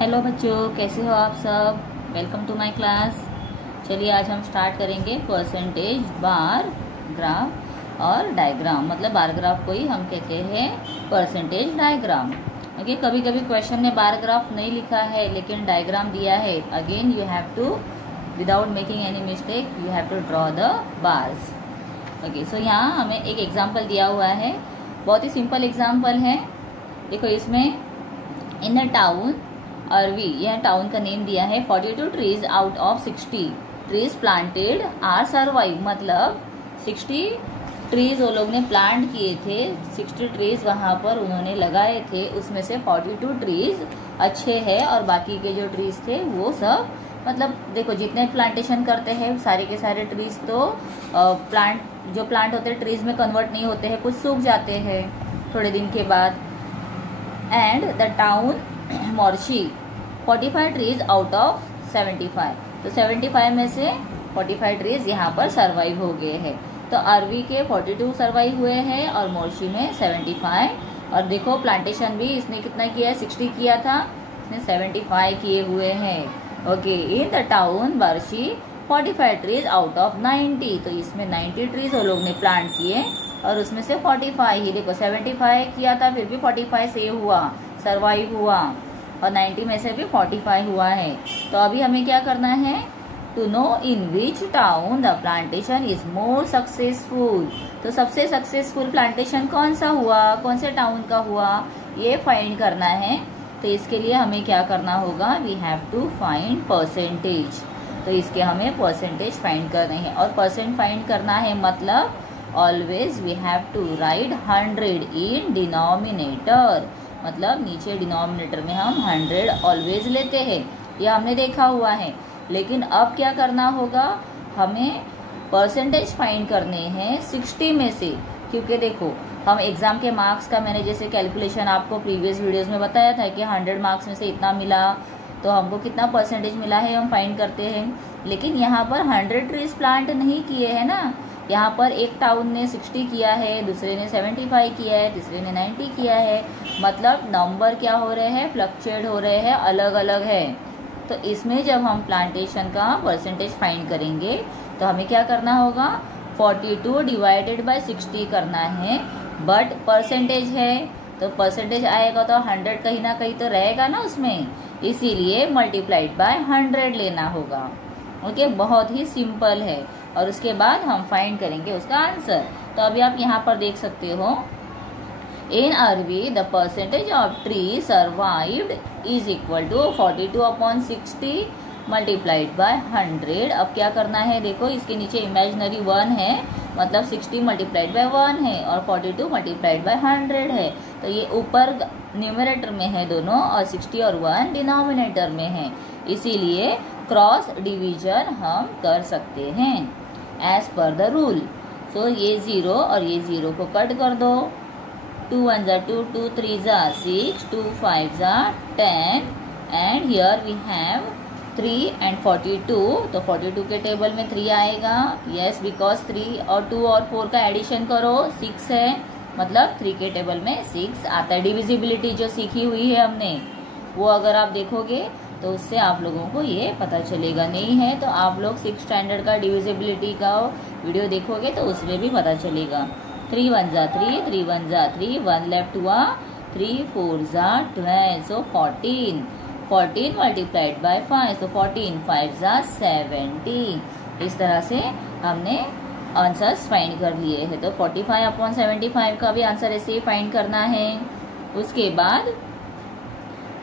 Hello बच्चों, कैसे हो आप सब। Welcome to my class. चलिए आज हम स्टार्ट करेंगे परसेंटेज बार ग्राफ और डायग्राम। मतलब बार ग्राफ को ही हम कहते हैं परसेंटेज डायग्राम। ओके, कभी कभी क्वेश्चन ने बार ग्राफ नहीं लिखा है लेकिन डायग्राम दिया है। Again you have to, without making any mistake, you have to draw the bars. Okay, so यहाँ हमें एक एग्जाम्पल दिया हुआ है, बहुत ही सिंपल एग्जाम्पल है। देखो इसमें इन अ टाउन अरवी, यह टाउन का नेम दिया है। 42 trees out of 60 trees planted are survive. मतलब 60 ट्रीज वो लोग ने प्लांट किए थे, 60 ट्रीज वहां पर उन्होंने लगाए थे, उसमें से 42 ट्रीज अच्छे हैं और बाकी के जो ट्रीज थे वो सब, मतलब देखो जितने प्लांटेशन करते हैं सारे के सारे ट्रीज तो प्लांट होते हैं ट्रीज में कन्वर्ट नहीं होते हैं, कुछ सूख जाते हैं थोड़े दिन के बाद। And the town Morshi 45 trees out of 75, तो 75 में से 45 ट्रीज यहाँ पर सरवाइव हो गए हैं। तो अरवी के 42 सरवाइव हुए हैं और मोर्शी में 75। और देखो प्लांटेशन भी इसने कितना किया है, 60 किया था, इसने 75 किए हुए हैं। Okay, in the town Barshi 45 trees out of 90, तो इसमें 90 ट्रीज वो लोग ने प्लांट किए और उसमें से 45 ही, देखो 75 किया था फिर भी 45 से हुआ, सरवाइव हुआ, और 90 में से भी 45 हुआ है। तो अभी हमें क्या करना है, to know in which town the plantation is more successful. तो सबसे सक्सेसफुल प्लांटेशन कौन सा हुआ, कौन से टाउन का हुआ, ये फाइंड करना है। तो इसके लिए हमें क्या करना होगा, we have to find percentage. तो इसके हमें परसेंटेज फाइंड करने हैं और परसेंट फाइंड करना है मतलब always we have to write 100 in denominator. मतलब नीचे डिनोमिनेटर में हम 100 ऑलवेज लेते हैं, यह हमने देखा हुआ है। लेकिन अब क्या करना होगा, हमें परसेंटेज फाइंड करने हैं 60 में से, क्योंकि देखो हम एग्जाम के मार्क्स का मैंने जैसे कैलकुलेशन आपको प्रीवियस वीडियोस में बताया था कि 100 मार्क्स में से इतना मिला तो हमको कितना परसेंटेज मिला है हम फाइंड करते हैं। लेकिन यहाँ पर 100 ट्रीज प्लांट नहीं किए हैं ना, यहाँ पर एक टाउन ने 60 किया है, दूसरे ने 75 किया है, तीसरे ने 90 किया है। मतलब नंबर क्या हो रहे हैं, फ्लक्चुएट हो रहे हैं, अलग अलग है। तो इसमें जब हम प्लांटेशन का परसेंटेज फाइंड करेंगे तो हमें क्या करना होगा, 42 डिवाइडेड बाय 60 करना है। बट परसेंटेज है तो परसेंटेज आएगा तो 100 कहीं ना कहीं तो रहेगा ना उसमें, इसीलिए मल्टीप्लाइड बाय 100 लेना होगा। ओके, बहुत ही सिंपल है। और उसके बाद हम फाइंड करेंगे उसका आंसर। तो अभी आप यहाँ पर देख सकते हो, in Arvi the percentage of tree survived is equal to 42 upon 60 multiplied by 100। अब क्या करना है, देखो इसके नीचे इमेजिनरी 1 है, मतलब 60 मल्टीप्लाइड बाय 1 है और 42 मल्टीप्लाइड बाय 100 है। तो ये ऊपर न्यूमरेटर में है दोनों और 60 और 1 डिनोमिनेटर में है, इसीलिए क्रॉस डिवीजन हम कर सकते हैं एज पर द रूल। सो ये 0 और ये 0 को कट कर दो, 2 1 जा 2, 2 3 जा 6, 2 5 जा 10 and here we have 3 and 42। तो 42 के टेबल में 3 आएगा, यस, बिकॉज 3 और 2 और 4 का एडिशन करो 6 है, मतलब 3 के टेबल में 6 आता है। डिविजिबिलिटी जो सीखी हुई है हमने वो अगर आप देखोगे तो उससे आप लोगों को ये पता चलेगा। नहीं है तो आप लोग 6th स्टैंडर्ड का डिविजिबिलिटी का वीडियो देखोगे तो उसमें भी पता चलेगा। 3 1 जा 3, 3 1 जा 3, 1 लेफ्ट हुआ, 3 4 जा 12, सो 14 मल्टीप्लाइड बाय 5, सो 14 5 जा 70। इस तरह से हमने आंसर्स फाइंड कर लिए हैं। तो 45 अपॉन 75 का भी आंसर ऐसे ही फाइंड करना है। उसके बाद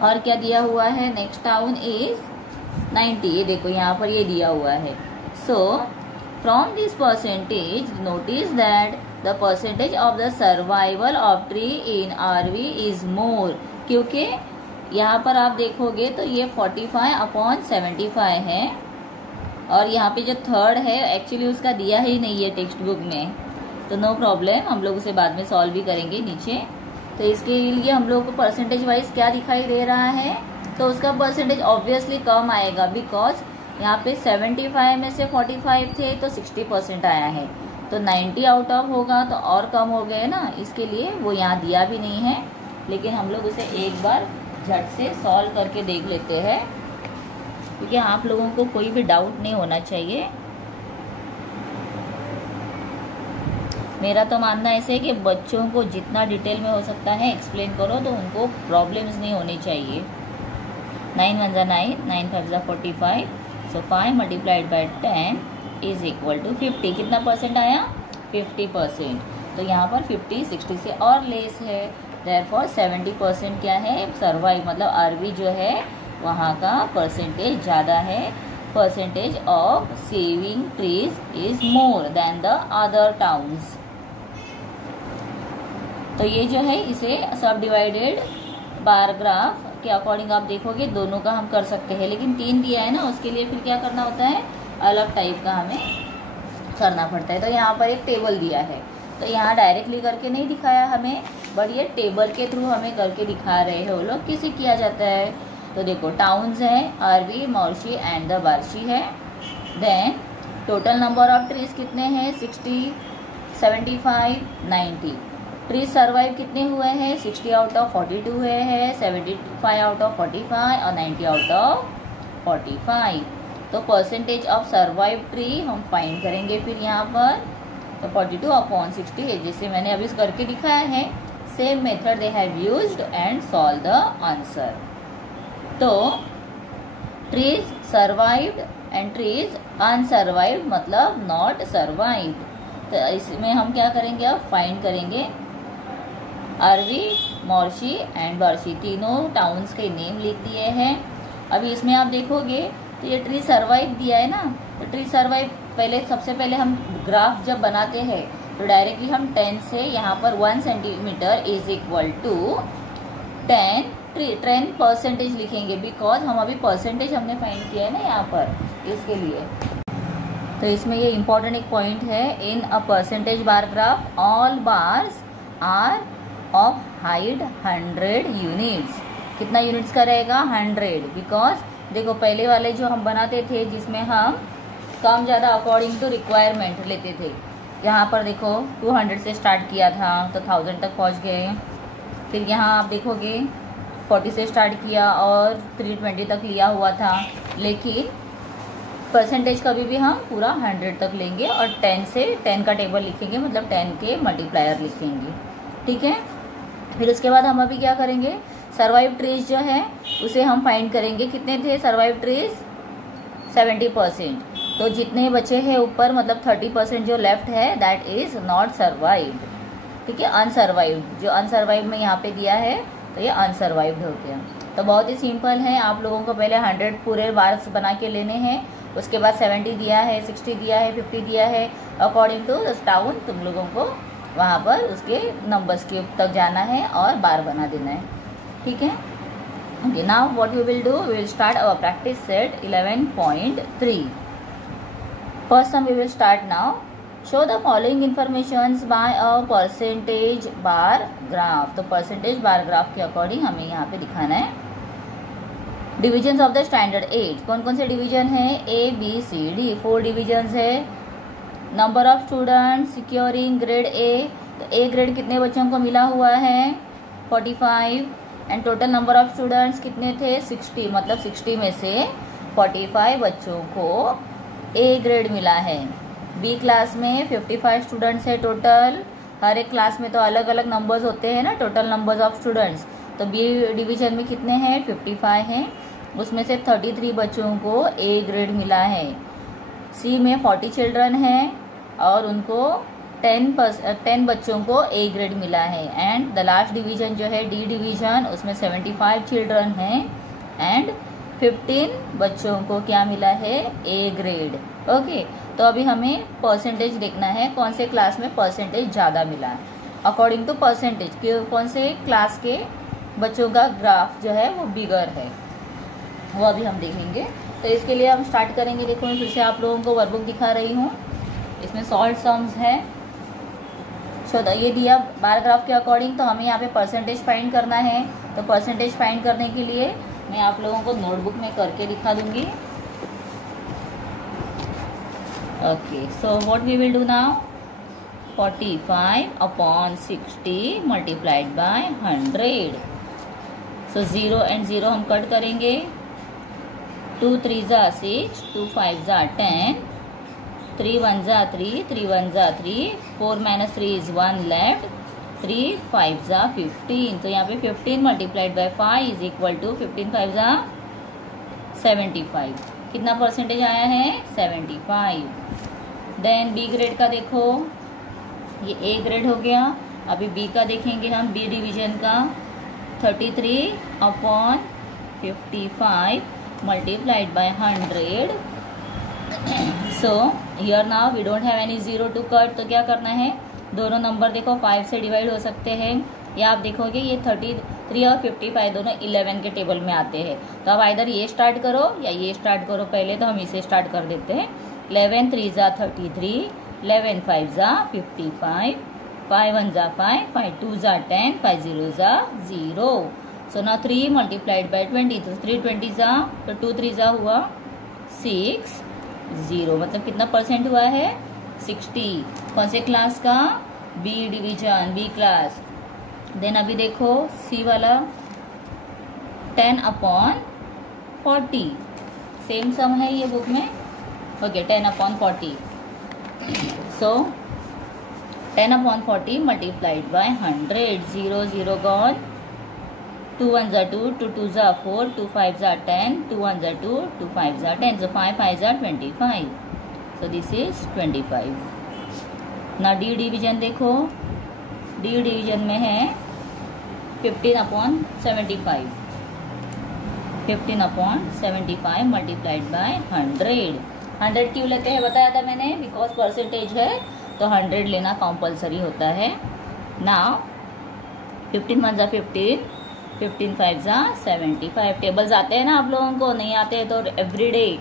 और क्या दिया हुआ है, नेक्स्ट टाउन इज 90, ये देखो यहाँ पर ये दिया हुआ है। So from this percentage notice that the percentage of the survival of tree in Arvi is more, क्योंकि यहाँ पर आप देखोगे तो ये 45 अपॉन 75 है और यहाँ पे जो थर्ड है एक्चुअली उसका दिया ही नहीं है टेक्स्ट बुक में, तो नो प्रॉब्लम, हम लोग उसे बाद में सॉल्व भी करेंगे नीचे। तो इसके लिए हम लोग को परसेंटेज वाइज क्या दिखाई दे रहा है, तो उसका परसेंटेज ऑब्वियसली कम आएगा, बिकॉज यहाँ पे 75 में से 45 थे तो 60% आया है, तो 90 आउट ऑफ होगा तो और कम हो गए ना, इसके लिए वो यहाँ दिया भी नहीं है। लेकिन हम लोग उसे एक बार झट से सॉल्व करके देख लेते हैं, क्योंकि आप लोगों को कोई भी डाउट नहीं होना चाहिए। मेरा तो मानना ऐसे है कि बच्चों को जितना डिटेल में हो सकता है एक्सप्लेन करो तो उनको प्रॉब्लम्स नहीं होनी चाहिए। 9 1 9, 9 5 45, so 5 multiplied by 10 is equal to 50। कितना परसेंट आया? 50%। तो यहाँ पर 50 60 से और लेस है, देयरफॉर 70% क्या है? सर्वाइव, मतलब अरबी जो है वहाँ का परसेंटेज ज़्यादा है। Percentage of saving trees is more than the other towns. तो ये जो है इसे सब डिवाइडेड बार ग्राफ के अकॉर्डिंग आप देखोगे दोनों का हम कर सकते हैं, लेकिन 3 दिया है ना, उसके लिए फिर क्या करना होता है? अलग टाइप का हमें करना पड़ता है। तो यहाँ पर एक टेबल दिया है, तो यहाँ डायरेक्टली करके नहीं दिखाया हमें, बट ये टेबल के थ्रू हमें करके दिखा रहे हैं वो लोग। किसे किया जाता है? तो देखो टाउन्स है, अरबी, मोर्शी एंड द बार्शी है। Then total number of trees कितने हैं? 60, 75, 90। ट्रीज सर्वाइव कितने हुए हैं? 60 आउट ऑफ 42 हुए हैं, 75 आउट ऑफ 45 और 90 आउट ऑफ 45। तो परसेंटेज ऑफ सर्वाइव ट्री हम फाइंड करेंगे फिर यहाँ पर। तो 42 अपॉन 60, जैसे मैंने अभी करके दिखाया है, same method they have used and solve the answer. तो ट्रीज सर्वाइव्ड एंड ट्रीज अनसर्वाइव्ड मतलब नॉट सर्वाइव्ड। तो इसमें हम क्या करेंगे? अब फाइंड करेंगे अरवी, मोर्शी एंड बार्शी, तीनों टाउन्स के नेम लिख दिए हैं। अभी इसमें आप देखोगे तो ये ट्री सर्वाइव दिया है ना, तो ट्री सर्वाइव पहले सबसे पहले हम ग्राफ जब बनाते हैं तो डायरेक्टली हम 10 से यहाँ पर 1 सेंटीमीटर इज इक्वल टू 10% लिखेंगे, बिकॉज हम अभी परसेंटेज हमने फाइंड किया है ना यहाँ पर, इसके लिए। तो इसमें ये इम्पोर्टेंट एक पॉइंट है, in a percentage bar graph all bars are of height 100 units. कितना यूनिट्स का रहेगा? 100, बिकॉज देखो पहले वाले जो हम बनाते थे जिसमें हम कम ज़्यादा अकॉर्डिंग टू रिक्वायरमेंट लेते थे, यहाँ पर देखो 200 से स्टार्ट किया था तो 1000 तक पहुँच गए। फिर यहाँ आप देखोगे 40 से स्टार्ट किया और 320 तक लिया हुआ था, लेकिन परसेंटेज कभी भी हम पूरा 100 तक लेंगे और 10 से 10 का टेबल लिखेंगे, मतलब 10 के मल्टीप्लायर लिखेंगे, ठीक है। फिर उसके बाद हम अभी क्या करेंगे? सर्वाइव ट्रीज जो है उसे हम फाइंड करेंगे। कितने थे सर्वाइव ट्रीज? 70%। तो जितने बचे हैं ऊपर, मतलब 30% जो लेफ्ट है दैट इज नॉट सर्वाइव्ड, ठीक है, अनसर्वाइव्ड। जो अनसर्वाइव्ड में यहाँ पे दिया है तो ये अनसर्वाइव्ड हो गया। तो बहुत ही सिंपल है, आप लोगों को पहले 100 पूरे बार्स बना के लेने हैं, उसके बाद 70 दिया है, 60 दिया है, 50 दिया है, अकॉर्डिंग टू द टाउन तुम लोगों को वहाँ पर उसके नंबर्स के तक जाना है और बार बना देना है, ठीक है। Okay, now what we will do, we will start our practice set 11.3. First sum we will start now. Show the following informations by a percentage bar graph. तो परसेंटेज बार ग्राफ के अकॉर्डिंग हमें यहाँ पे दिखाना है. Divisions of the standard 8. कौन कौन से डिवीजन है? A, B, C, D. 4 divisions है. Number of students securing grade A. तो A ग्रेड कितने बच्चों को मिला हुआ है? 45. And total number of students कितने थे? 60. मतलब 60 में से 45 बच्चों को A ग्रेड मिला है. B क्लास में 55 स्टूडेंट्स है टोटल. हर एक क्लास में तो अलग अलग नंबर्स होते हैं ना, टोटल नंबर्स ऑफ स्टूडेंट्स. तो B डिवीजन में कितने हैं? 55 हैं. उसमें से 33 बच्चों को A ग्रेड मिला है. C में 40 चिल्ड्रन हैं और उनको 10 बच्चों को A ग्रेड मिला है. एंड द लास्ट डिवीजन जो है D डिवीजन, उसमें 75 चिल्ड्रन हैं एंड 15 बच्चों को क्या मिला है? A grade. ओके, तो अभी हमें परसेंटेज देखना है, कौन से क्लास में परसेंटेज ज़्यादा मिला है अकॉर्डिंग टू परसेंटेज. कौन से क्लास के बच्चों का ग्राफ जो है वो बिगर है, वो अभी हम देखेंगे. तो इसके लिए हम स्टार्ट करेंगे. देखो मैं फिर से आप लोगों को वर्कबुक दिखा रही हूँ. इसमें सॉल्व सम्स है. ये दिया बार ग्राफ के अकॉर्डिंग, तो हमें यहाँ पे परसेंटेज फाइंड करना है. तो परसेंटेज फाइंड करने के लिए मैं आप लोगों को नोटबुक में करके दिखा दूंगी. Okay, so what we will do now, 45 upon 60 multiplied by 100. So 0 and 0 हम कट करेंगे। 2 3 जा 6, 2 5 जा 10, 3 1 जा 3, 3 1 जा 3, 4 - 3 is 1 left, 3 5 जा 15। तो यहाँ पे 15 multiplied by 5 is equal to 15 5 जा 75। कितना परसेंटेज आया है? 75। देन बी ग्रेड का देखो, ये ए ग्रेड हो गया। अभी बी का देखेंगे हम, बी डिवीजन का 33/55 multiplied by 100। So here now we don't have any zero to cut, तो क्या करना है, दोनों नंबर देखो 5 से डिवाइड हो सकते हैं, या आप देखोगे ये 33 और 55 दोनों 11 के टेबल में आते हैं। तो अब आइदर ये स्टार्ट करो या ये स्टार्ट करो। पहले तो हम इसे स्टार्ट कर देते हैं। 11 3 जा 33, 11 5 जा 55, 5 1 जा 5, 5 2 जा 10, 5 0 जा 0। सो ना 3 मल्टीप्लाइड बाय 20, तो 3 20 जा, तो 2 3 जा हुआ 6 0, मतलब कितना परसेंट हुआ है? 60। कौन से क्लास का? B division, B class. Then अभी देखो सी वाला 10/40, सेम सम है ये बुक में। Okay 10/40। So 10/40 multiplied by 100, 0 0 gone, 2 1 जा 2, 2 2 जा 4, 2 5 जा 10, 2 1 जा 2, 2 5 जा 10, so 5 5 जा 25। so this is 25। ना डी डिवीजन देखो, डी डिवीजन में है 15/75, 15/75 मल्टीप्लाइड बाय 100। 100 क्यों लेते हैं बताया था मैंने, बिकॉज परसेंटेज है तो 100 लेना कंपलसरी होता है। नाउ 15 1 जा 15, 15 5 जा 75। टेबल्स आते हैं ना आप लोगों को? नहीं आते हैं तो एवरीडे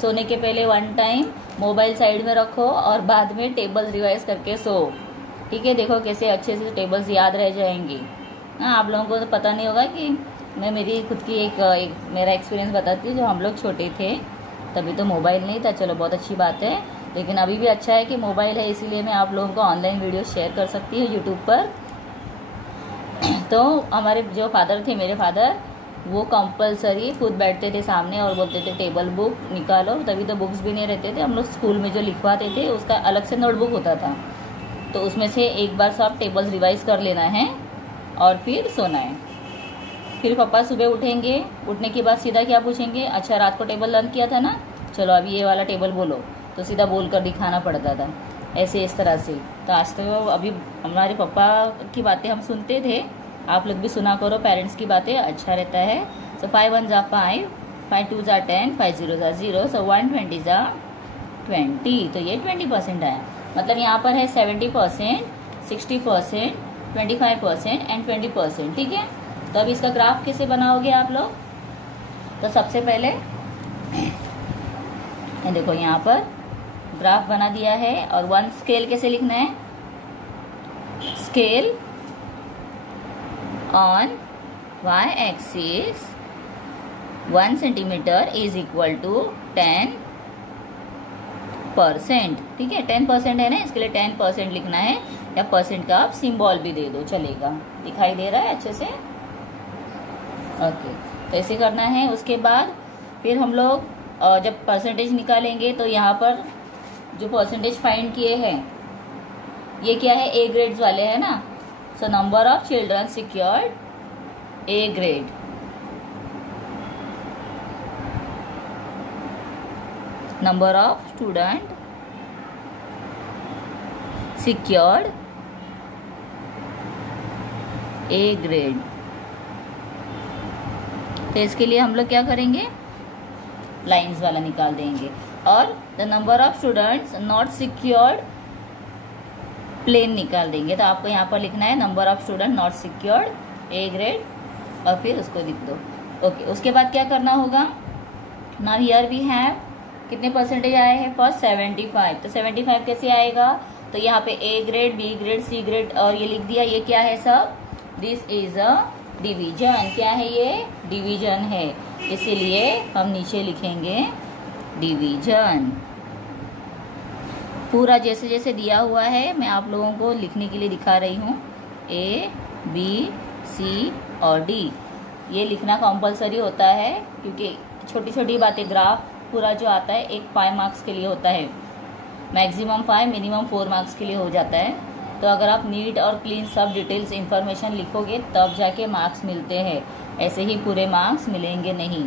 सोने के पहले 1 टाइम मोबाइल साइड में रखो और बाद में टेबल्स रिवाइज करके सो। ठीक है, देखो कैसे अच्छे से टेबल्स याद रह जाएंगे। हाँ, आप लोगों को तो पता नहीं होगा कि मैं मेरी खुद की एक मेरा एक्सपीरियंस बताती हूँ। जो हम लोग छोटे थे तभी तो मोबाइल नहीं था, चलो बहुत अच्छी बात है, लेकिन अभी भी अच्छा है कि मोबाइल है, इसीलिए मैं आप लोगों को ऑनलाइन वीडियो शेयर कर सकती हूँ यूट्यूब पर। तो हमारे जो फादर थे, मेरे फादर, वो कंपलसरी खुद बैठते थे सामने और बोलते थे टेबल बुक निकालो। तभी तो बुक्स भी नहीं रहते थे, हम लोग स्कूल में जो लिखवाते थे उसका अलग से नोटबुक होता था, तो उसमें से एक बार सब टेबल्स रिवाइज कर लेना है और फिर सोना है। फिर पापा सुबह उठेंगे, उठने के बाद सीधा क्या पूछेंगे, अच्छा रात को टेबल लर्न किया था ना, चलो अभी ये वाला टेबल बोलो, तो सीधा बोल कर दिखाना पड़ता था, ऐसे इस तरह से। तो आज तो अभी हमारे पापा की बातें हम सुनते थे, आप लोग भी सुना करो पेरेंट्स की बातें, अच्छा रहता है। सो 5 1 जा 5, 5 2 जा 10, 5 0 जा 0, सो 120 जा 20, तो ये 20% आया। मतलब यहाँ पर है 70%, 60%, 25% एंड 20%। ठीक है, तो अब इसका ग्राफ कैसे बनाओगे आप लोग? तो सबसे पहले देखो यहाँ पर ग्राफ बना दिया है, और 1 स्केल कैसे लिखना है? Scale on y axis 1 centimetre is equal to 10%। ठीक है, 10% है ना, इसके लिए 10% लिखना है, या परसेंट का आप सिंबल भी दे दो चलेगा। दिखाई दे रहा है अच्छे से? ओके, तो ऐसे करना है। उसके बाद फिर हम लोग जब परसेंटेज निकालेंगे तो यहाँ पर जो परसेंटेज फाइंड किए हैं ये क्या है? ए ग्रेड्स वाले है ना। So number of children secured A grade, number of student secured A grade. तो इसके लिए हम लोग क्या करेंगे? लाइंस वाला निकाल देंगे, और the number of students not secured plain निकाल देंगे। तो आपको यहाँ पर लिखना है number of student not secured A grade, और फिर उसको लिख दो। ओके, उसके बाद क्या करना होगा? नाउ हियर वी हैव कितने परसेंटेज आए हैं? फर्स्ट 75। तो 75 कैसे आएगा? तो यहाँ पे A grade, B grade, C grade और ये लिख दिया। ये क्या है सब? This is a division. क्या है ये? डिवीजन है, इसीलिए हम नीचे लिखेंगे डिवीजन। पूरा जैसे जैसे दिया हुआ है मैं आप लोगों को लिखने के लिए दिखा रही हूँ, ए बी सी और डी। ये लिखना कंपलसरी होता है, क्योंकि छोटी छोटी बातें, ग्राफ पूरा जो आता है एक 5 मार्क्स के लिए होता है, मैक्सिमम 5 मिनिमम 4 मार्क्स के लिए हो जाता है। तो अगर आप नीट और क्लीन सब डिटेल्स इन्फॉर्मेशन लिखोगे तब जाके मार्क्स मिलते हैं, ऐसे ही पूरे मार्क्स मिलेंगे नहीं।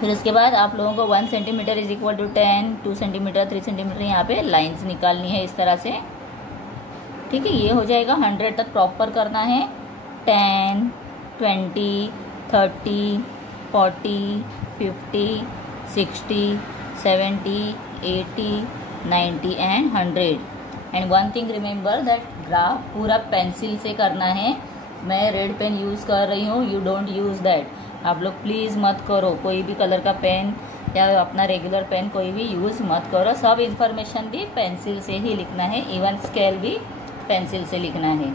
फिर उसके बाद आप लोगों को 1 centimetre is equal to 10, 2 centimetre, 3 centimetre यहाँ पे लाइंस निकालनी है इस तरह से। ठीक है, ये हो जाएगा। 100 तक प्रॉपर करना है। 10, 20, 30, 40, 50, 60, 70, 80, 90 and 100। And one thing remember that graph पूरा पेंसिल से करना है। मैं रेड पेन यूज़ कर रही हूँ, यू डोंट यूज़ दैट। आप लोग प्लीज़ मत करो, कोई भी कलर का पेन या अपना रेगुलर पेन कोई भी यूज़ मत करो। सब इन्फॉर्मेशन भी पेंसिल से ही लिखना है, इवन स्केल भी पेंसिल से लिखना है।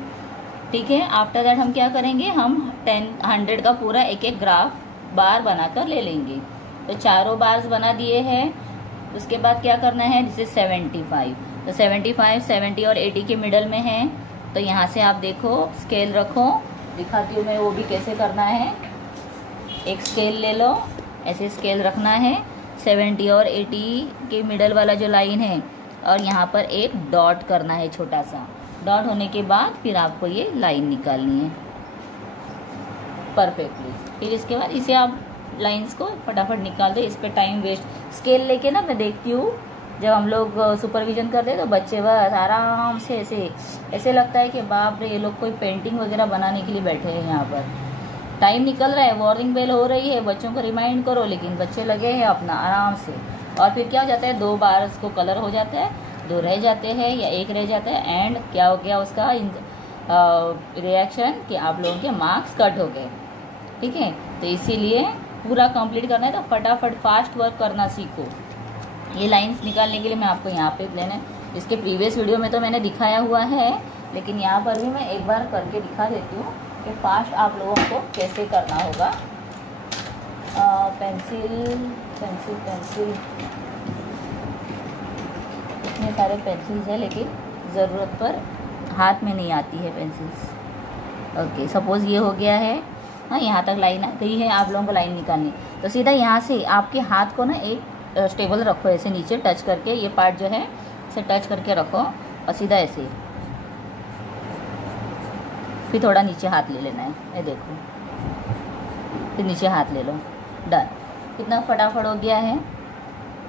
ठीक है, आफ्टर दैट हम क्या करेंगे, हम 100 का पूरा एक एक ग्राफ बार बनाकर ले लेंगे। तो चारों बार्स बना दिए हैं। उसके बाद क्या करना है, दिस इज 75। तो 75, 70 और 80 के मिडल में है। तो यहाँ से आप देखो, स्केल रखो, दिखाती हूँ मैं वो भी कैसे करना है। एक स्केल ले लो, ऐसे स्केल रखना है। 70 और 80 के मिडल वाला जो लाइन है, और यहाँ पर एक डॉट करना है, छोटा सा डॉट होने के बाद फिर आपको ये लाइन निकालनी है परफेक्टली। फिर इसके बाद इसे आप लाइंस को फटाफट निकाल दे, इस पर टाइम वेस्ट। स्केल लेके ना मैं देखती हूँ जब हम लोग सुपरविजन करते हैं तो बच्चे बस आराम से ऐसे लगता है कि बाप रे, ये लोग कोई पेंटिंग वगैरह बनाने के लिए बैठे हैं। यहाँ पर टाइम निकल रहा है, वार्निंग बेल हो रही है, बच्चों को रिमाइंड करो, लेकिन बच्चे लगे हैं अपना आराम से। और फिर क्या हो जाता है, 2 बार्स को कलर हो जाता है, 2 रह जाते हैं या 1 रह जाता है। एंड क्या हो गया उसका रिएक्शन कि आप लोगों के मार्क्स कट हो गए। ठीक है, तो इसीलिए पूरा कंप्लीट करना है तो फटाफट फास्ट वर्क करना सीखो। ये लाइंस निकालने के लिए मैं आपको यहाँ पे लेना, इसके प्रीवियस वीडियो में तो मैंने दिखाया हुआ है, लेकिन यहाँ पर भी मैं एक बार करके दिखा देती हूँ कि फास्ट आप लोगों को कैसे करना होगा। पेंसिल इतने सारे पेंसिल्स हैं, लेकिन ज़रूरत पर हाथ में नहीं आती है पेंसिल्स। ओके, सपोज़ ये हो गया है। हाँ, यहाँ तक लाइन आ गई है, आप लोगों को लाइन निकालनी। तो सीधा यहाँ से आपके हाथ को ना एक स्टेबल रखो, ऐसे नीचे टच करके, ये पार्ट जो है इसे टच करके रखो और सीधा ऐसे, फिर थोड़ा नीचे हाथ ले लेना है, ये देखो, फिर नीचे हाथ ले लो, डन। कितना फटाफट हो गया है।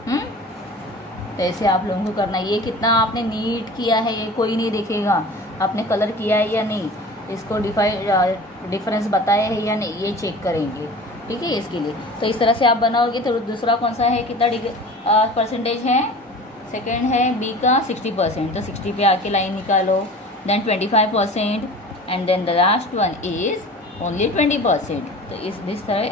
तो ऐसे आप लोगों को करना है। ये कितना आपने नीट किया है ये कोई नहीं देखेगा, आपने कलर किया है या नहीं, इसको डिफरेंस बताया है या नहीं, ये चेक करेंगे। ठीक है, इसके लिए तो इस तरह से आप बनाओगे। तो दूसरा कौन सा है, कितना परसेंटेज है, सेकेंड है बी का 60%, तो 60 पे आके लाइन निकालो। Then 25% and then the last one is only 20%। तो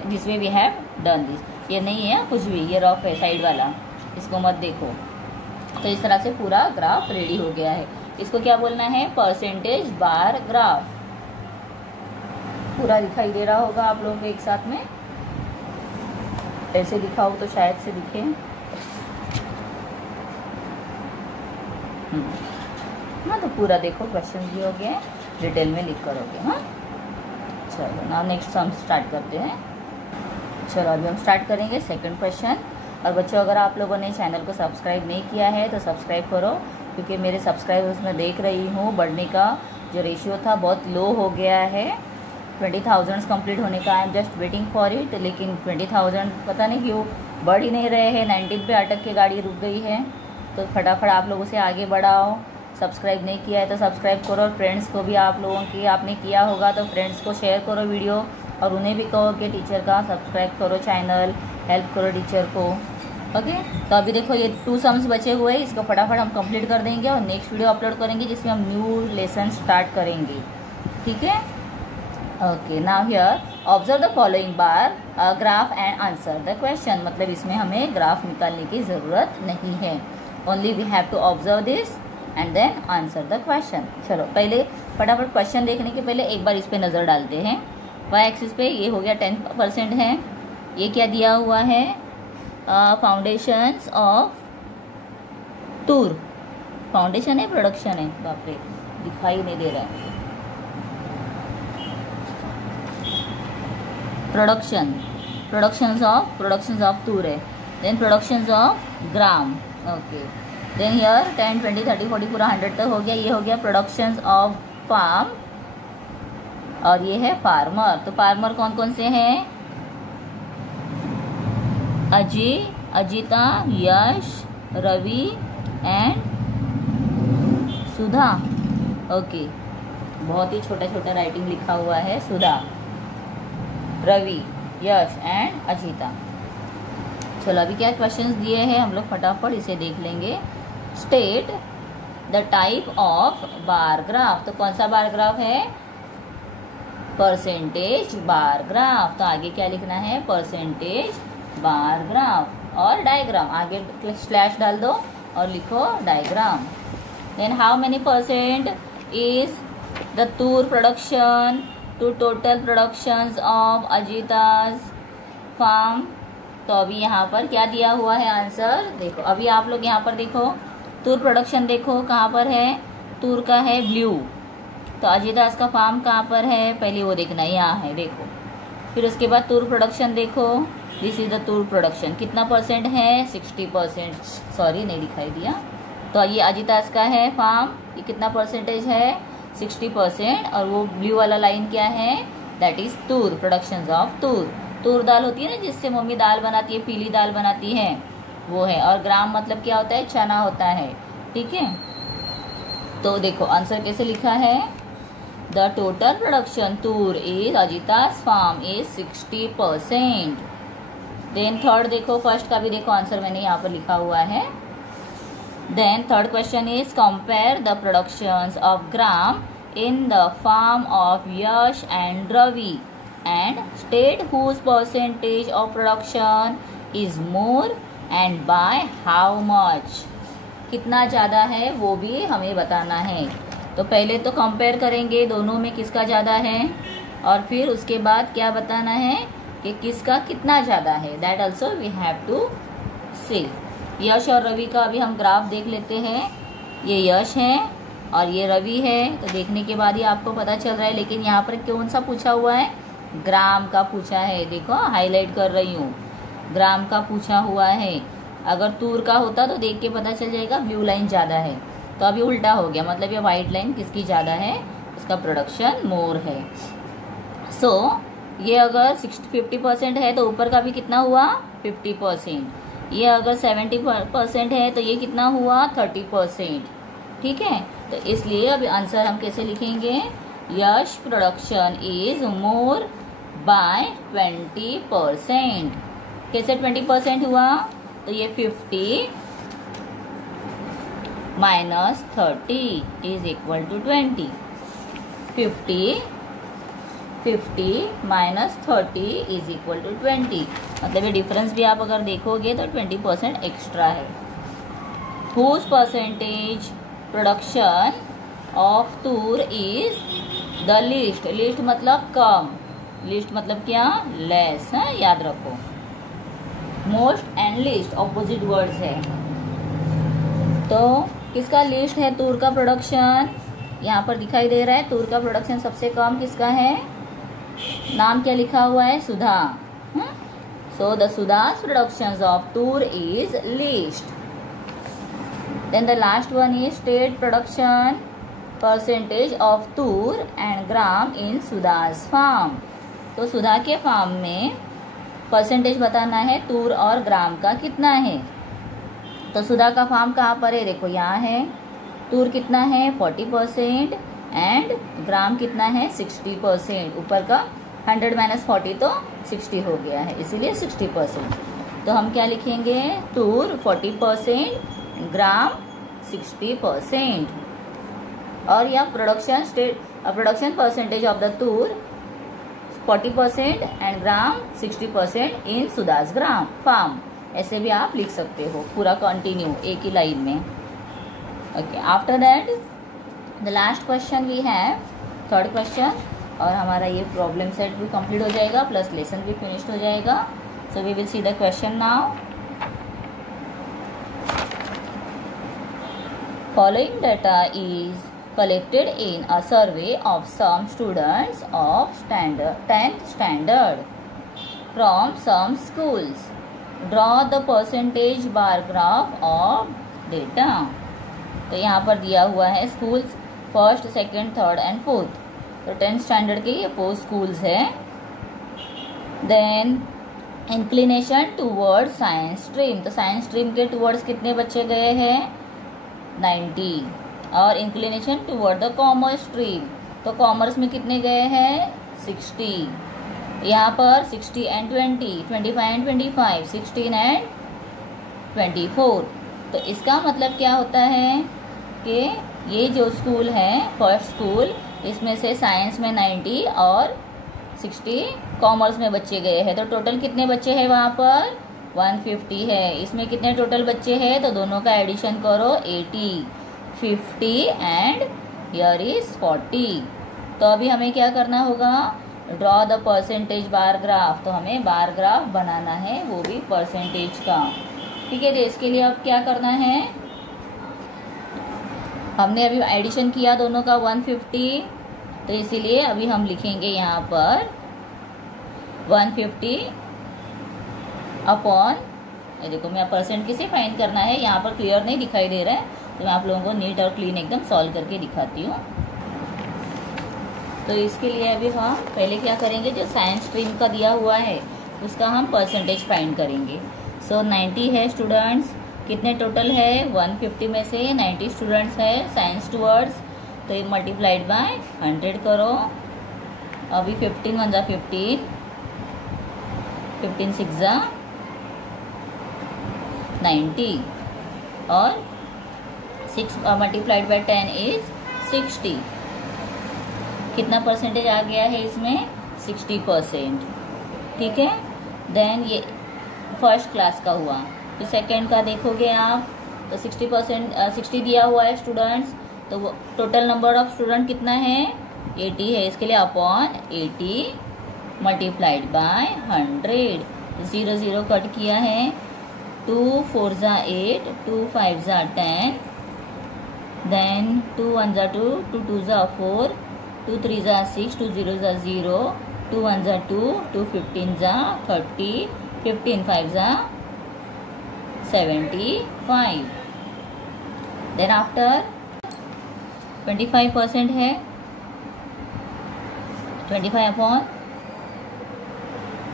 this way we have done this. ये नहीं है कुछ भी, ये रफ है साइड वाला, इसको मत देखो। तो इस तरह से पूरा ग्राफ रेडी हो गया है। इसको क्या बोलना है, परसेंटेज बार ग्राफ। पूरा दिखाई दे रहा होगा आप लोगों को एक साथ में, ऐसे लिखा हो तो शायद से दिखे। हाँ, तो पूरा देखो, क्वेश्चन भी हो गए, डिटेल में लिख करोगे। हाँ, चलो ना नेक्स्ट हम स्टार्ट करते हैं। चलो अभी हम स्टार्ट करेंगे सेकंड क्वेश्चन। और बच्चों, अगर आप लोगों ने चैनल को सब्सक्राइब नहीं किया है तो सब्सक्राइब करो, क्योंकि मेरे सब्सक्राइबर्स में देख रही हूँ बढ़ने का जो रेशियो था बहुत लो हो गया है। 20,000 कंप्लीट होने का, I am just waiting for it, लेकिन 20,000 पता नहीं क्यों बढ़ ही नहीं रहे हैं। 19 पे अटक के गाड़ी रुक गई है। तो फटाफट आप लोगों से आगे बढ़ाओ। सब्सक्राइब नहीं किया है तो सब्सक्राइब करो, और फ्रेंड्स को भी आप लोगों की आपने किया होगा तो फ्रेंड्स को शेयर करो वीडियो, और उन्हें भी कहो कि टीचर का सब्सक्राइब करो चैनल, हेल्प करो टीचर को। ओके, तो अभी देखो ये 2 सम्स बचे हुए हैं, इसको फटाफट हम कंप्लीट कर देंगे और नेक्स्ट वीडियो अपलोड करेंगे जिसमें हम न्यू लेसन स्टार्ट करेंगे। ठीक है, okay. Now here observe the following bar graph and answer the question. मतलब इसमें हमें ग्राफ निकालने की ज़रूरत नहीं है, only we have to observe this and then answer the question. चलो पहले फटाफट क्वेश्चन देखने के पहले एक बार इस पे नज़र डालते हैं। वाई एक्सिस पे ये हो गया 10% है। ये क्या दिया हुआ है, फाउंडेशंस ऑफ टूर। फाउंडेशन है, प्रोडक्शन है, बाप रे दिखाई नहीं दे रहा है। प्रोडक्शंस ऑफ तूर है, then productions of gram. Okay, then here 10, 20, 30, 40 पूरा 100 तक हो गया। ये हो गया प्रोडक्शंस ऑफ फार्म, और ये है फार्मर। तो फार्मर कौन कौन से हैं? अजय, अजिता, यश, रवि एंड सुधा। ओके, बहुत ही छोटा छोटा राइटिंग लिखा हुआ है। सुधा, रवि, यश एंड अजिता। चलो अभी क्या क्वेश्चंस दिए हैं, हम लोग फटाफट इसे देख लेंगे। State the type of bar graph. तो कौन सा बार ग्राफ है? Percentage bar graph. तो आगे क्या लिखना है? Percentage bar graph. और डायग्राम, आगे स्लैश डाल दो और लिखो diagram. Then how many percent is the tur production to total productions of Ajita's farm. तो अभी यहाँ पर क्या दिया हुआ है आंसर देखो। अभी आप लोग यहाँ पर देखो, तूर प्रोडक्शन देखो कहाँ पर है, तूर का है ब्लू। तो अजिताज का फार्म कहाँ पर है, पहले वो देखना, यहाँ है देखो। फिर उसके बाद तूर प्रोडक्शन देखो, this is the tur production. कितना परसेंट है? 60%। सॉरी नहीं दिखाई दिया। तो ये अजिताज का है फार्म, ये कितना परसेंटेज है? 60%। और वो ब्लू वाला लाइन क्या है? That is tur, productions of tur. तूर दाल होती है ना, जिससे मम्मी दाल बनाती है, पीली दाल बनाती है, वो है। और ग्राम मतलब क्या होता है? चना होता है। ठीक है, तो देखो आंसर कैसे लिखा है। The total production tur is Ajita's farm is 60%। Then third देखो, फर्स्ट का भी देखो आंसर मैंने यहाँ पर लिखा हुआ है। Then third question is compare the productions of gram in the farm of Yash and Ravi and state whose percentage of production is more and by how much। कितना ज़्यादा है वो भी हमें बताना है। तो पहले तो कंपेयर करेंगे दोनों में किसका ज़्यादा है, और फिर उसके बाद क्या बताना है कि किसका कितना ज़्यादा है। That also we have to see. Yash और रवि का अभी हम ग्राफ देख लेते हैं। ये यश है और ये रवि है, तो देखने के बाद ही आपको पता चल रहा है। लेकिन यहाँ पर कौन सा पूछा हुआ है? ग्राम का पूछा है। देखो हाईलाइट कर रही हूँ, ग्राम का पूछा हुआ है। अगर तूर का होता तो देख के पता चल जाएगा ब्लू लाइन ज़्यादा है। तो अभी उल्टा हो गया, मतलब ये वाइट लाइन किसकी ज़्यादा है, उसका प्रोडक्शन मोर है। सो ये अगर 50% है तो ऊपर का भी कितना हुआ? 50%। ये अगर 70% है तो ये कितना हुआ? 30%। ठीक है, तो इसलिए अभी आंसर हम कैसे लिखेंगे? Yash production is more by 20%। कैसे 20% हुआ? तो ये 50 minus 30 is equal to 20। 50 minus 30 is equal to 20। मतलब ये डिफरेंस भी आप अगर देखोगे तो 20% एक्स्ट्रा है। Whose percentage production of tur is the least. Least मतलब कम, लीस्ट मतलब क्या? लेस है, याद रखो। Most and least opposite words है। तो किसका लीस्ट है तूर का प्रोडक्शन? यहाँ पर दिखाई दे रहा है तूर का प्रोडक्शन सबसे कम किसका है? नाम क्या लिखा हुआ है? Sudha. So the Sudha's productions of tur is least. Then the last one is state production percentage of Toor and gram in सुधा's farm. तो सुधा के फार्म में परसेंटेज बताना है तूर और ग्राम का कितना है। तो सुधा का फार्म कहाँ पर है? देखो यहाँ है। तूर कितना है? 40% एंड ग्राम कितना है? 60%। ऊपर का 100 माइनस 40 तो 60 हो गया है, इसीलिए 60%। तो हम क्या लिखेंगे? तूर 40%, ग्राम 60%। और यह production percentage of the tur 40% and gram 60% in Sudha's gram farm. ऐसे भी आप लिख सकते हो पूरा कंटिन्यू एक ही लाइन में। Okay, after that the last question we have, third question, और हमारा ये प्रॉब्लम सेट भी कंप्लीट हो जाएगा प्लस लेसन भी फिनिश्ड हो जाएगा। So we will see the question now. Following data is collected in a survey of some students of 10th standard. from some schools. Draw the percentage bar graph of data. तो यहाँ पर दिया हुआ है schools first, second, third and fourth. तो 10th standard के ये 4 schools है। Then inclination toward science stream, तो साइंस स्ट्रीम के टूवर्ड्स कितने बच्चे गए हैं 90। और inclination toward the commerce stream, तो कॉमर्स में कितने गए हैं 60। यहाँ पर 60 एंड 20, 25 एंड 25, 16 एंड 24। तो इसका मतलब क्या होता है कि ये जो स्कूल है फर्स्ट स्कूल, इसमें से साइंस में 90 और 60 कॉमर्स में बच्चे गए हैं। तो टोटल कितने बच्चे हैं वहाँ पर 150 है। इसमें कितने टोटल बच्चे हैं, तो दोनों का एडिशन करो 80, 50 एंड हियर इज 40। तो अभी हमें क्या करना होगा, draw the percentage bar graph. तो हमें बार ग्राफ बनाना है, वो भी परसेंटेज का। ठीक है, तो इसके लिए अब क्या करना है, हमने अभी एडिशन किया दोनों का 150, तो इसीलिए अभी हम लिखेंगे यहाँ पर 150 अपॉन, देखो मैं परसेंट किसे फाइंड करना है, यहाँ पर क्लियर नहीं दिखाई दे रहा है, तो मैं आप लोगों को नीट और क्लीन एकदम सॉल्व करके दिखाती हूँ। तो इसके लिए अभी हम पहले क्या करेंगे, जो साइंस स्ट्रीम का दिया हुआ है उसका हम परसेंटेज फाइंड करेंगे। सो 90 है स्टूडेंट्स, कितने टोटल है 150 में से 90 स्टूडेंट्स है साइंस टूवर्ड्स, तो ये मल्टीप्लाइड बाय 100 करो। अभी 15 1 जा 15, 15 6 जा 90 और 6 मल्टीप्लाइड बाय 10 इज 60। कितना परसेंटेज आ गया है इसमें 60%। ठीक है, देन ये फर्स्ट क्लास का हुआ। तो सेकंड का देखोगे आप तो 60% 60 दिया हुआ है स्टूडेंट्स, तो वो टोटल नंबर ऑफ स्टूडेंट कितना है 80 है। इसके लिए अपॉन 80 मल्टीप्लाइड बाय 100। 0 0 कट किया है, 2 4 जा 8, 2 5 जा 10, देन 2 1 जा 2, 2 2 जा 4, 2 3 जा 6, 2 0 जा 0, 2 1 जा 2, 2 15 जा 30, 15 5 जा 75। देन आफ्टर 25% है, 25 अपॉन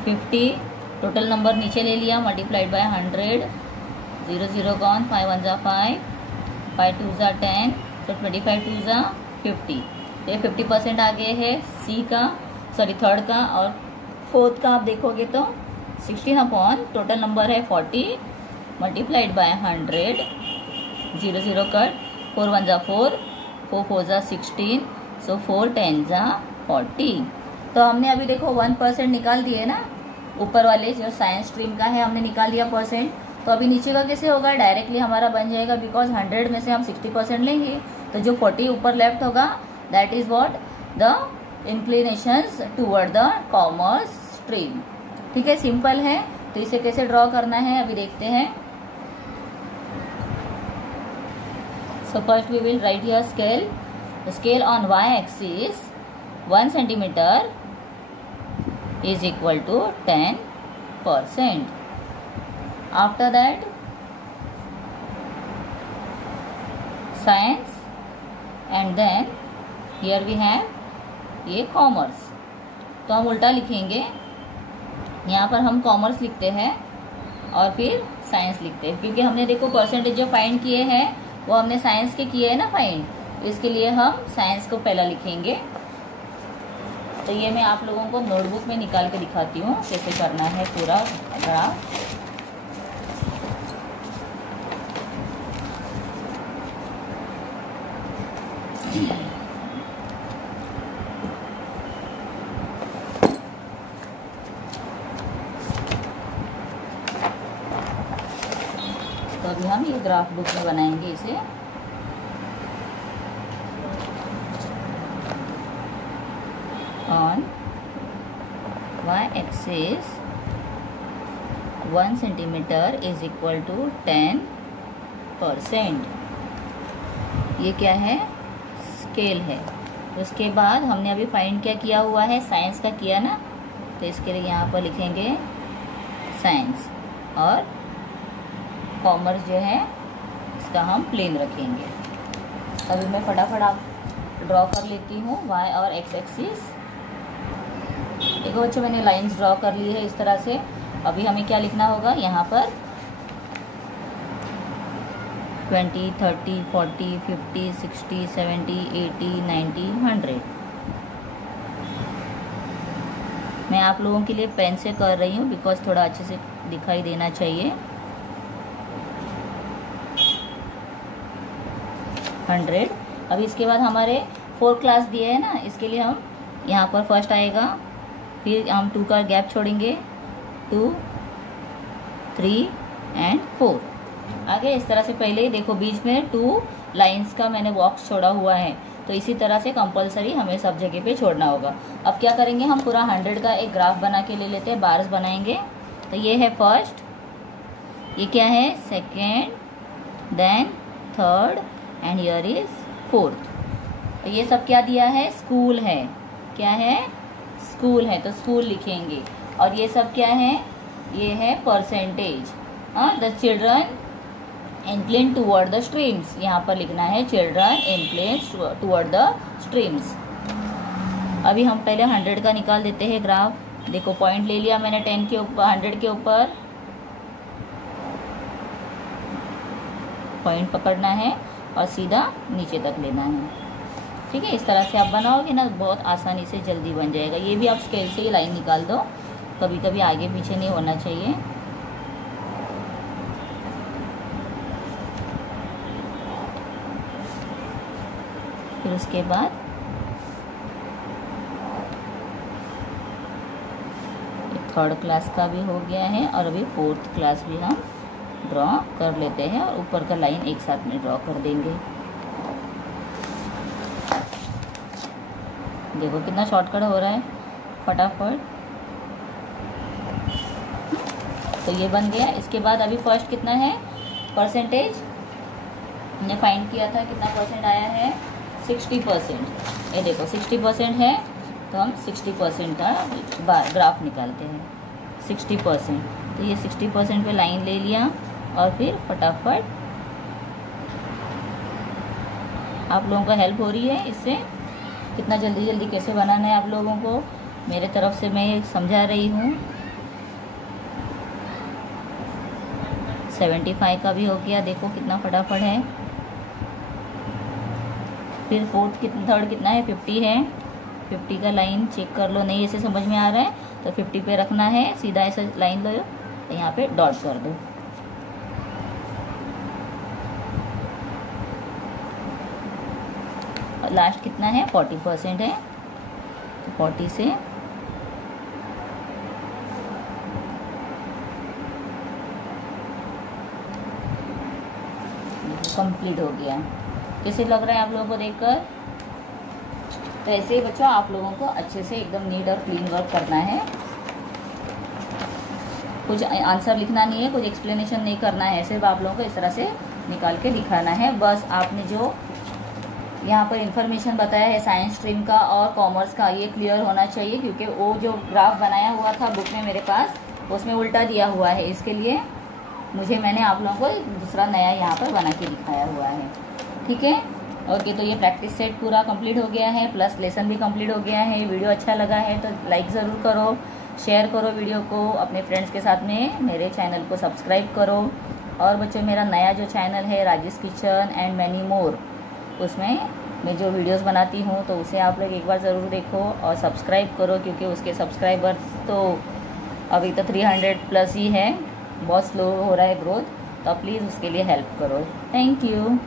50, टोटल नंबर नीचे ले लिया मल्टीप्लाइड बाय 100। 0 0 कौन, 5 1 जा 5, 5 2 जा 10, तो 25 2 जा 50। तो ये 50% आ गए है सी का, सॉरी थर्ड का। और फोर्थ का आप देखोगे तो 16 अपॉन टोटल नंबर है 40 मल्टीप्लाइड बाय 100। 0 0 कट, 4 1 जा 4, 4 4 जा 16, सो 4 10 जा 40। तो हमने अभी देखो 1% निकाल दिए ना, ऊपर वाले जो साइंस स्ट्रीम का है हमने निकाल दिया परसेंट। तो अभी नीचे का कैसे होगा, डायरेक्टली हमारा बन जाएगा, बिकॉज 100 में से हम 60% लेंगे, तो जो 40 ऊपर लेफ्ट होगा that is what the inclinations toward the commerce stream. ठीक है, सिंपल है। तो इसे कैसे ड्रॉ करना है अभी देखते हैं। So first we will write your scale. Scale on y axis 1 centimetre is equal to 10%. After that science and then here we have ये कॉमर्स। तो हम उल्टा लिखेंगे, यहाँ पर हम कॉमर्स लिखते हैं और फिर साइंस लिखते हैं, क्योंकि हमने देखो परसेंटेज जो फाइंड किए हैं वो हमने साइंस के किए हैं ना फाइंड, तो इसके लिए हम साइंस को पहला लिखेंगे। तो ये मैं आप लोगों को नोटबुक में निकाल के दिखाती हूँ कैसे करना है पूरा ग्राफ। तो अभी हम ये ग्राफ बुक में बनाएंगे इसे। On y-axis 1 centimeter is equal to 10%। ये क्या है, स्केल है। उसके बाद हमने अभी फाइंड क्या किया हुआ है, साइंस का किया ना, तो इसके लिए यहाँ पर लिखेंगे साइंस, और कॉमर्स जो है इसका हम प्लेन रखेंगे। अभी मैं फटाफट आप ड्रॉ कर लेती हूँ y और x एक्सिस। देखो बच्चों, मैंने लाइंस ड्रॉ कर ली है इस तरह से। अभी हमें क्या लिखना होगा यहाँ पर 20, 30, 40, 50, 60, 70, 80, 90, 100। मैं आप लोगों के लिए पेन से कर रही हूँ बिकॉज थोड़ा अच्छे से दिखाई देना चाहिए। 100। अभी इसके बाद हमारे 4 क्लास दिए हैं ना, इसके लिए हम यहाँ पर फर्स्ट आएगा, फिर हम 2 का गैप छोड़ेंगे, 2, 3 एंड 4। आगे इस तरह से पहले ही देखो बीच में 2 लाइंस का मैंने बॉक्स छोड़ा हुआ है, तो इसी तरह से कंपलसरी हमें सब जगह पे छोड़ना होगा। अब क्या करेंगे, हम पूरा 100 का एक ग्राफ बना के ले लेते हैं, बार्स बनाएंगे। तो ये है फर्स्ट, ये क्या है second, then third and here is fourth. ये सब क्या दिया है, स्कूल है। क्या है, स्कूल है, तो स्कूल लिखेंगे। और ये सब क्या है, ये है percentage. The children incline toward the streams, यहाँ पर लिखना है children incline toward the streams. अभी हम पहले 100 का निकाल देते हैं ग्राफ। देखो पॉइंट ले लिया मैंने 10 के ऊपर, 100 के ऊपर पॉइंट पकड़ना है और सीधा नीचे तक लेना है। ठीक है, इस तरह से आप बनाओगे ना बहुत आसानी से जल्दी बन जाएगा। ये भी आप स्केल से ही लाइन निकाल दो, कभी कभी आगे पीछे नहीं होना चाहिए। फिर उसके बाद थर्ड क्लास का भी हो गया है और अभी 4th क्लास भी हम ड्रॉ कर लेते हैं और ऊपर का लाइन एक साथ में ड्रॉ कर देंगे। देखो कितना शॉर्टकट हो रहा है फटाफट। तो ये बन गया। इसके बाद अभी फर्स्ट कितना है परसेंटेज, हमने फाइंड किया था कितना परसेंट आया है 60%। ये देखो 60% है, तो हम 60% का ग्राफ निकालते हैं 60%। तो ये 60% पे लाइन ले लिया और फिर फटाफट आप लोगों का हेल्प हो रही है इससे, कितना जल्दी जल्दी कैसे बनाना है आप लोगों को मेरे तरफ से मैं समझा रही हूँ। 75 का भी हो गया, देखो कितना फटाफट है। फिर थर्ड कितना है 50 है, 50 का लाइन चेक कर लो, नहीं ऐसे समझ में आ रहा है तो 50 पे रखना है, सीधा ऐसे लाइन लो, यहाँ पे डॉट कर दो। और लास्ट कितना है 40% है, तो 40 से कंप्लीट हो गया। कैसे लग रहा है आप लोगों को देखकर? तो ऐसे ही बच्चों आप लोगों को अच्छे से एकदम नीट और क्लीन वर्क करना है। कुछ आंसर लिखना नहीं है, कुछ एक्सप्लेनेशन नहीं करना है, सिर्फ आप लोगों को इस तरह से निकाल के दिखाना है। बस आपने जो यहाँ पर इंफॉर्मेशन बताया है साइंस स्ट्रीम का और कॉमर्स का, ये क्लियर होना चाहिए, क्योंकि वो जो ग्राफ बनाया हुआ था बुक में मेरे पास उसमें उल्टा दिया हुआ है। इसके लिए मैंने आप लोगों को दूसरा नया यहाँ पर बना के दिखाया हुआ है। ठीक है, ओके। तो ये प्रैक्टिस सेट पूरा कंप्लीट हो गया है, प्लस लेसन भी कंप्लीट हो गया है। वीडियो अच्छा लगा है तो लाइक ज़रूर करो, शेयर करो वीडियो को अपने फ्रेंड्स के साथ में, मेरे चैनल को सब्सक्राइब करो। और बच्चों मेरा नया जो चैनल है Rajesh kitchen and many more, उसमें मैं जो वीडियोस बनाती हूँ तो उसे आप लोग एक बार ज़रूर देखो और सब्सक्राइब करो, क्योंकि उसके सब्सक्राइबर्स तो अभी तो 300 प्लस ही है, बहुत स्लो हो रहा है ग्रोथ, तो प्लीज़ उसके लिए हेल्प करो। Thank you.